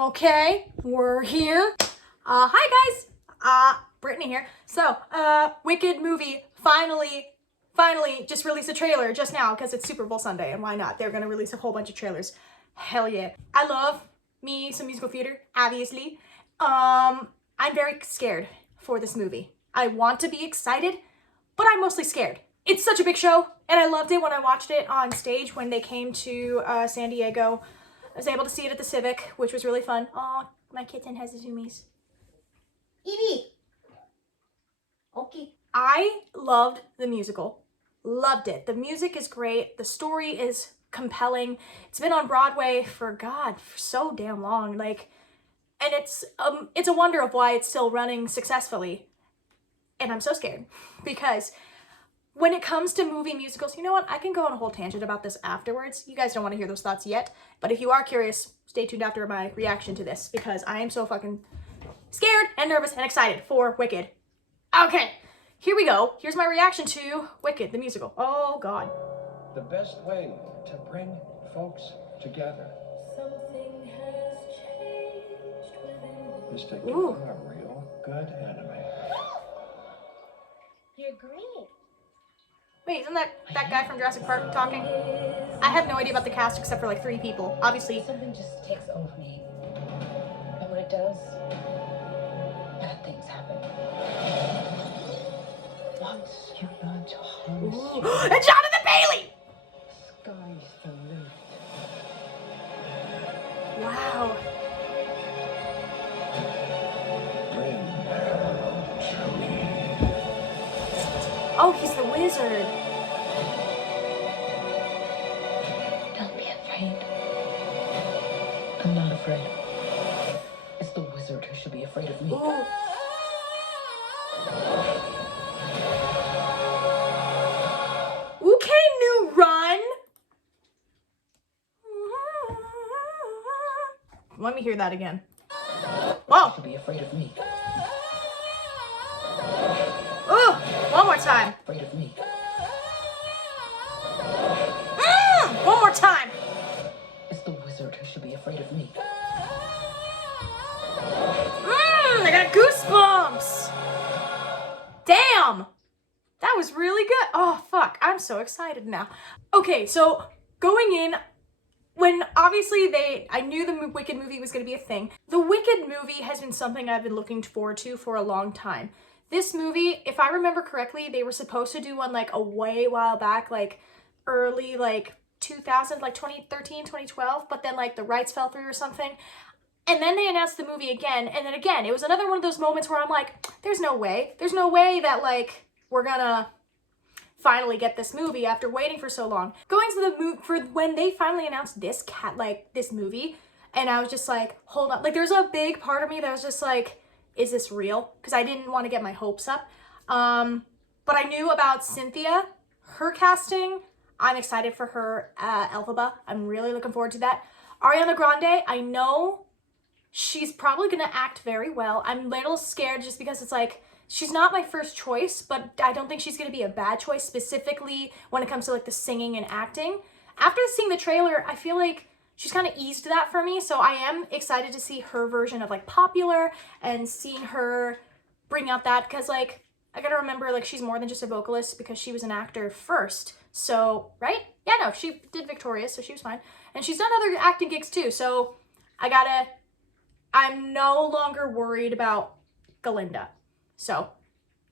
Okay, we're here. Hi guys, Brittany here. So, Wicked movie finally just released a trailer just now because it's Super Bowl Sunday, and why not? They're gonna release a whole bunch of trailers. Hell yeah. I love me some musical theater, obviously. I'm very scared for this movie. I want to be excited, but I'm mostly scared. It's such a big show, and I loved it when I watched it on stage when they came to San Diego. I was able to see it at the Civic, which was really fun. Aw, my kitten has the zoomies. Evie! Okay. I loved the musical. Loved it. The music is great. The story is compelling. It's been on Broadway for so damn long. Like, and it's a wonder of why it's still running successfully. And I'm so scared because when it comes to movie musicals, you know what? I can go on a whole tangent about this afterwards. You guys don't want to hear those thoughts yet, but if you are curious, stay tuned after my reaction to this because I am so fucking scared and nervous and excited for Wicked. Okay, here we go. Here's my reaction to Wicked, the musical. Oh, God. The best way to bring folks together is to give them a real good enemy. You're great. Wait, isn't that guy from Jurassic Park talking? I have no idea about the cast except for like 3 people. Obviously. Something just takes over me. And when it does, bad things happen. Once you learn to harness And Jonathan Bailey! Skye's the limit. Wow. Oh, he's the wizard. Don't be afraid. I'm not afraid. It's the wizard who should be afraid of me. Ooh. Okay, new run. Let me hear that again. Whoa. Should be afraid of me. Ooh, one more time. Afraid of me. One more time. It's the wizard who should be afraid of me. I got goosebumps. Damn. That was really good. Oh, fuck. I'm so excited now. Okay, so going in, when obviously I knew the Wicked movie was going to be a thing. The Wicked movie has been something I've been looking forward to for a long time. This movie, if I remember correctly, they were supposed to do one like a while back, like early like 2000, like 2013, 2012, but then like the rights fell through or something. And then they announced the movie again, and then again, it was another one of those moments where I'm like, there's no way that like we're gonna finally get this movie after waiting for so long. Going to the movie, for when they finally announced this movie, and I was just like, hold on. Like there's a big part of me that was just like, is this real? Because I didn't want to get my hopes up. But I knew about Cynthia, her casting. I'm excited for her Elphaba. I'm really looking forward to that. Ariana Grande, I know she's probably going to act very well. I'm a little scared just because it's like, she's not my first choice, but I don't think she's going to be a bad choice, specifically when it comes to like the singing and acting. After seeing the trailer, I feel like she's kind of eased that for me, so I am excited to see her version of like Popular and seeing her bring out that, because like I gotta remember like she's more than just a vocalist because she was an actor first. So right? Yeah, no, she did Victorious, so she was fine, and she's done other acting gigs too. So I'm no longer worried about Galinda. So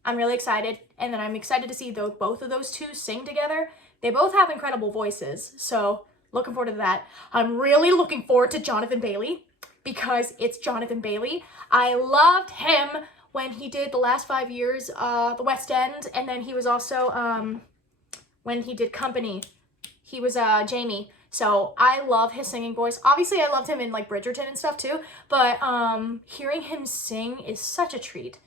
I'm really excited, and then I'm excited to see both of those two sing together. They both have incredible voices, so looking forward to that. I'm really looking forward to Jonathan Bailey because it's Jonathan Bailey. I loved him when he did the last 5 years, the West End, and then he was also, when he did Company, he was Jamie. So I love his singing voice. Obviously, I loved him in like Bridgerton and stuff too, but hearing him sing is such a treat.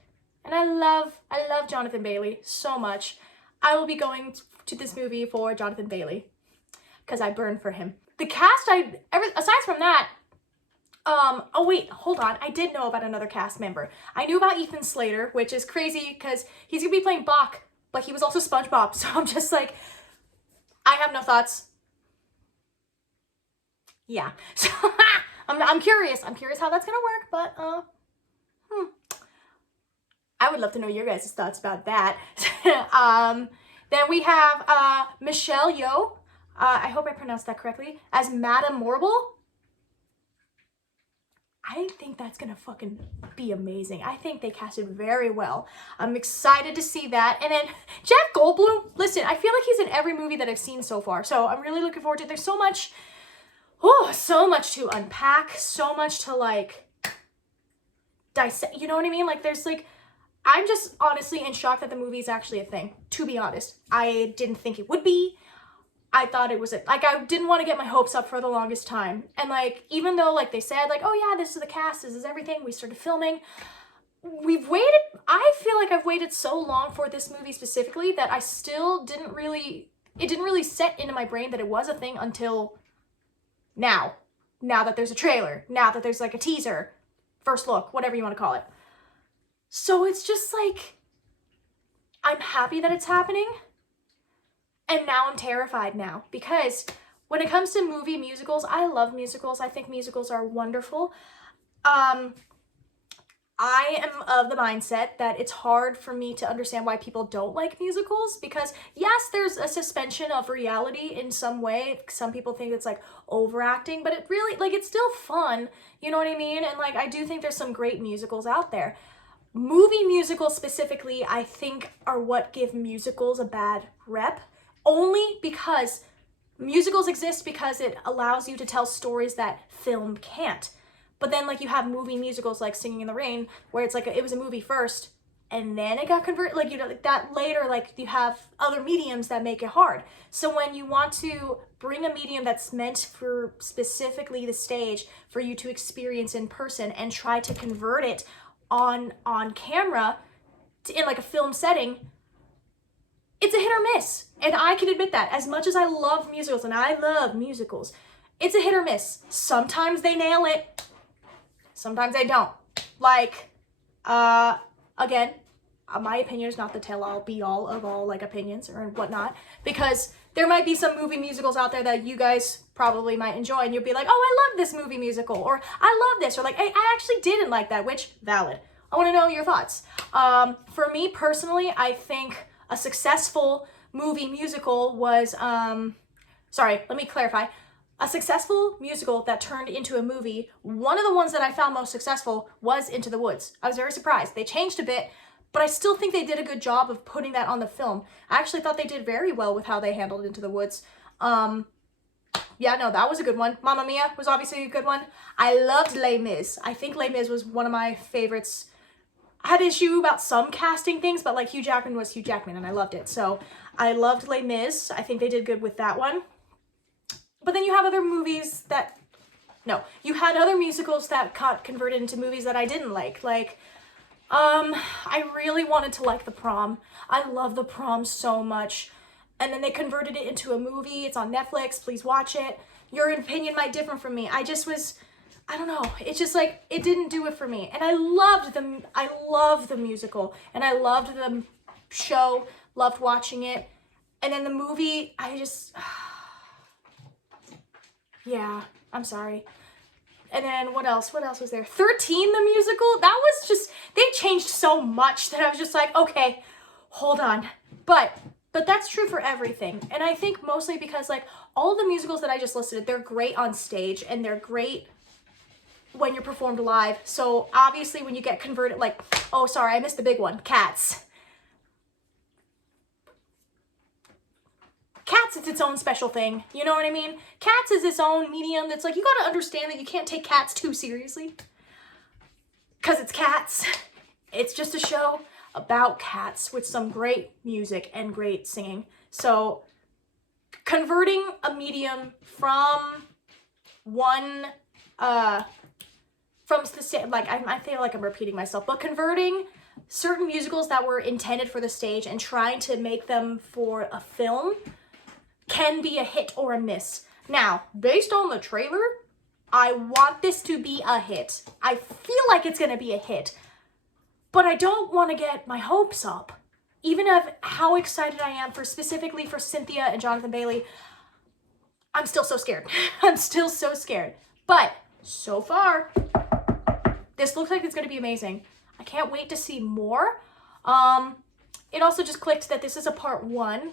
And I love Jonathan Bailey so much. I will be going to this movie for Jonathan Bailey because I burn for him. The cast, aside from that, oh wait, hold on. I did know about another cast member. I knew about Ethan Slater, which is crazy because he's gonna be playing Bach, but he was also SpongeBob. So I'm just like, I have no thoughts. Yeah. So I'm curious. I'm curious how that's gonna work, but I would love to know your guys' thoughts about that. Then we have Michelle Yeoh. I hope I pronounced that correctly, as Madame Morble. I think that's gonna fucking be amazing. I think they casted very well. I'm excited to see that. And then Jeff Goldblum, listen, I feel like he's in every movie that I've seen so far. So I'm really looking forward to it. There's so much, so much to unpack, so much to like dissect, you know what I mean? Like there's like, I'm just honestly in shock that the movie is actually a thing, to be honest. I didn't think it would be. I thought it was like, I didn't want to get my hopes up for the longest time. And like, even though like they said like, oh yeah, this is the cast, this is everything, we started filming. We've waited, I feel like I've waited so long for this movie specifically that I still didn't really, it didn't really set into my brain that it was a thing until now. Now that there's a trailer, now that there's like a teaser, first look, whatever you want to call it. So it's just like, I'm happy that it's happening. And now I'm terrified now, because when it comes to movie musicals, I love musicals. I think musicals are wonderful. I am of the mindset that it's hard for me to understand why people don't like musicals, because yes, there's a suspension of reality in some way. Some people think it's like overacting, but it really, like, it's still fun. You know what I mean? And like, I do think there's some great musicals out there. Movie musicals specifically, I think, are what give musicals a bad rep. Only because musicals exist because it allows you to tell stories that film can't. But then like you have movie musicals like Singing in the Rain, where it's like it was a movie first and then it got converted, like, you know, like that later, like you have other mediums that make it hard. So when you want to bring a medium that's meant for specifically the stage for you to experience in person and try to convert it on camera in like a film setting, it's a hit or miss. And I can admit that. As much as I love musicals, and I love musicals, it's a hit or miss. Sometimes they nail it. Sometimes they don't. Like, again, my opinion is not the tell-all, be-all of all, like, opinions or whatnot. Because there might be some movie musicals out there that you guys probably might enjoy, and you'll be like, oh, I love this movie musical, or I love this, or like, hey, I actually didn't like that, which, valid. I want to know your thoughts. For me, personally, I think a successful movie musical was, sorry, let me clarify. A successful musical that turned into a movie, one of the ones that I found most successful was Into the Woods. I was very surprised. They changed a bit, but I still think they did a good job of putting that on the film. I actually thought they did very well with how they handled Into the Woods. Yeah, no, that was a good one. Mamma Mia was obviously a good one. I loved Les Mis. I think Les Mis was one of my favorites. I had an issue about some casting things, but like Hugh Jackman was Hugh Jackman and I loved it. So I loved Les Mis. I think they did good with that one. But then you have other movies that, no, you had other musicals that got converted into movies that I didn't like. Like, I really wanted to like The Prom. I love The Prom so much. And then they converted it into a movie. It's on Netflix. Please watch it. Your opinion might differ from me. I don't know. It's just like, it didn't do it for me. And I loved the musical. And I loved the show. Loved watching it. And then the movie, yeah, I'm sorry. And then what else? What else was there? 13, the musical? That was just, they changed so much that I was just like, okay, hold on. But that's true for everything. And I think mostly because like all the musicals that I just listed, they're great on stage and they're great when you're performed live. So obviously when you get converted, like, oh, sorry, I missed the big one, Cats. Cats is its own special thing, you know what I mean? Cats is its own medium that's like, you gotta understand that you can't take Cats too seriously. Because it's Cats. It's just a show about cats with some great music and great singing. So converting a medium from one, from the stage, like, I feel like I'm repeating myself, but converting certain musicals that were intended for the stage and trying to make them for a film can be a hit or a miss. Now, based on the trailer, I want this to be a hit. I feel like it's gonna be a hit, but I don't want to get my hopes up. Even of how excited I am for specifically for Cynthia and Jonathan Bailey, I'm still so scared. I'm still so scared. But So far, this looks like it's going to be amazing. I can't wait to see more. It also just clicked that this is a part 1.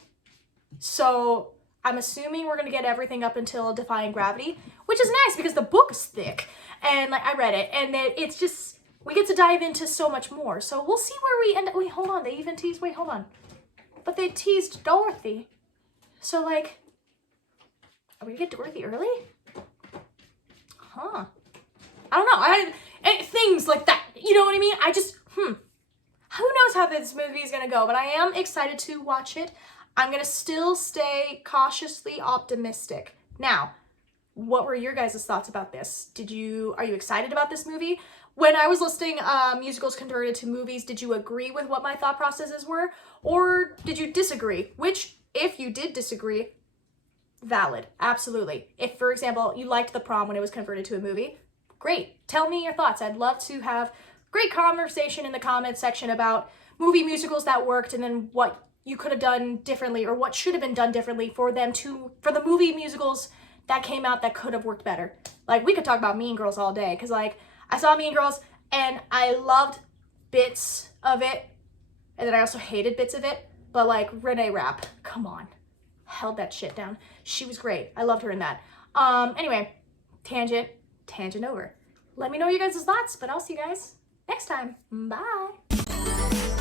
So I'm assuming we're going to get everything up until Defying Gravity, which is nice because the book is thick. And like I read it, and it's just, we get to dive into so much more. So we'll see where we end up. Wait, hold on. They even teased, wait, hold on. But they teased Dorothy. So like, are we going to get Dorothy early? Huh. I don't know. Things like that. You know what I mean? I just, who knows how this movie is going to go, but I am excited to watch it. I'm going to still stay cautiously optimistic. Now, what were your guys' thoughts about this? Are you excited about this movie? When I was listing musicals converted to movies, did you agree with what my thought processes were? Or did you disagree? Which, if you did disagree, valid, absolutely. If, for example, you liked The Prom when it was converted to a movie, great. Tell me your thoughts. I'd love to have great conversation in the comments section about movie musicals that worked and then what you could have done differently or what should have been done differently for the movie musicals that came out that could have worked better. Like, we could talk about Mean Girls all day because, like, I saw Mean Girls and I loved bits of it and then I also hated bits of it, but like Rene Rapp, come on, held that shit down. She was great. I loved her in that. Anyway, tangent over. Let me know your guys' thoughts, but I'll see you guys next time. Bye.